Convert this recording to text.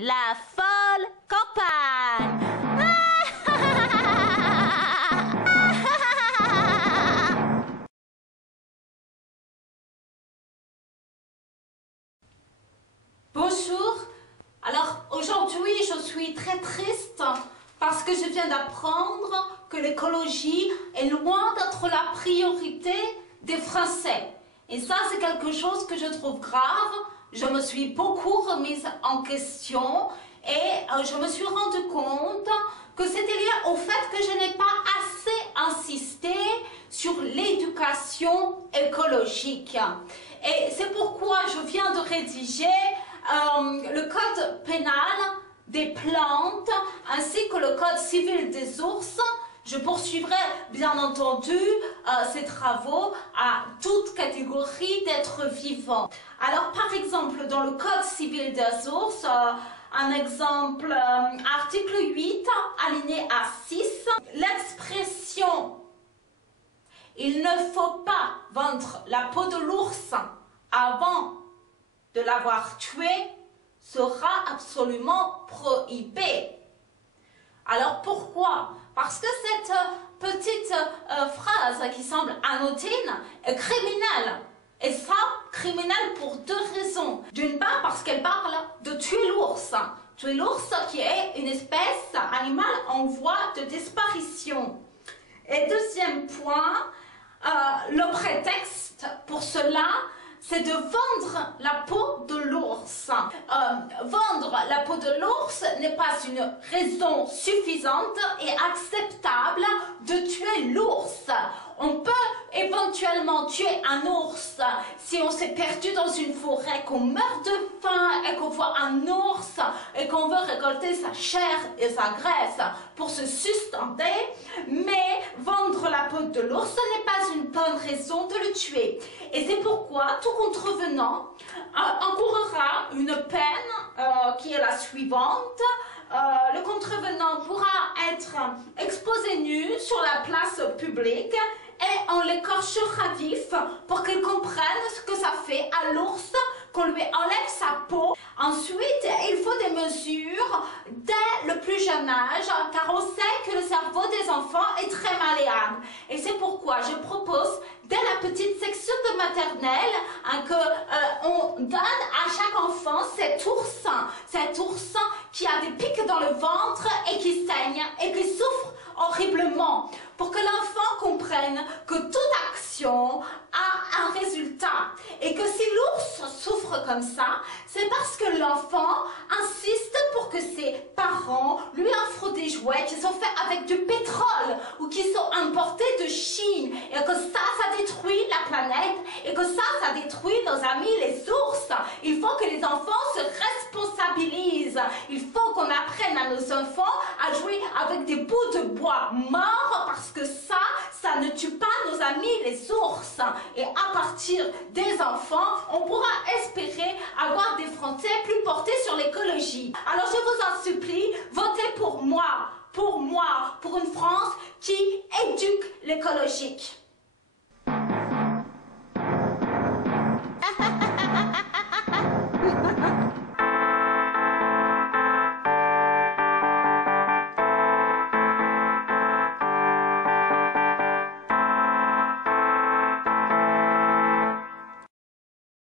La folle campagne. Bonjour. Alors aujourd'hui je suis très triste parce que je viens d'apprendre que l'écologie est loin d'être la priorité des Français. Et ça c'est quelque chose que je trouve grave. Je me suis beaucoup remise en question et je me suis rendu compte que c'était lié au fait que je n'ai pas assez insisté sur l'éducation écologique. Et c'est pourquoi je viens de rédiger le code pénal des plantes ainsi que le code civil des ours. Je poursuivrai bien entendu ces travaux à toute catégorie d'êtres vivants. Alors par exemple dans le code civil des ours, un exemple, article 8, alinéa 6, l'expression « il ne faut pas vendre la peau de l'ours avant de l'avoir tué » sera absolument prohibée. Alors pourquoi? Parce que cette petite phrase qui semble anodine est criminelle. Et ça, criminelle pour deux raisons. D'une part parce qu'elle parle de tuer l'ours. Tuer l'ours qui est une espèce animale en voie de disparition. Et deuxième point, le prétexte pour cela, c'est de vendre la peau de l'ours. Vendre la peau de l'ours n'est pas une raison suffisante et acceptable de tuer l'ours. On peut éventuellement tuer un ours si on s'est perdu dans une forêt, qu'on meurt de faim et qu'on voit un ours et qu'on veut récolter sa chair et sa graisse pour se sustenter. Mais vendre la peau de l'ours n'est pas une bonne raison de le tuer. Et c'est pourquoi tout contrevenant encourra une peine qui est la suivante. Le contrevenant pourra être exposé nu sur la place publique et on l'écorchera vif pour qu'il comprenne ce que ça fait à l'ours qu'on lui enlève sa peau. Ensuite, il faut des mesures dès le plus jeune âge, car on sait que le cerveau des enfants est très malléable. Et c'est pourquoi je propose, dès la petite section de maternelle, qu'on donne à chaque enfant cet ours qui a des pics dans le ventre et qui saigne et qui souffre horriblement, pour que l'enfant comprenne que toute action a un résultat et que si l'ours souffre comme ça, c'est parce que l'enfant insiste pour que ses parents lui offrent des jouets qui sont faits avec du pétrole ou qui sont importés de Chine, et que ça détruit la planète et que ça détruit nos amis les ours. Il faut que les enfants se responsabilisent. Il faut qu'on apprenne à nos enfants à jouer avec des bouts de bois morts, parce que ça ne tue pas nos amis les ours. Et à partir des enfants, on pourra espérer avoir des Français plus portés sur l'écologie. Alors je vous en supplie, votez pour moi, pour une France qui éduque l'écologie.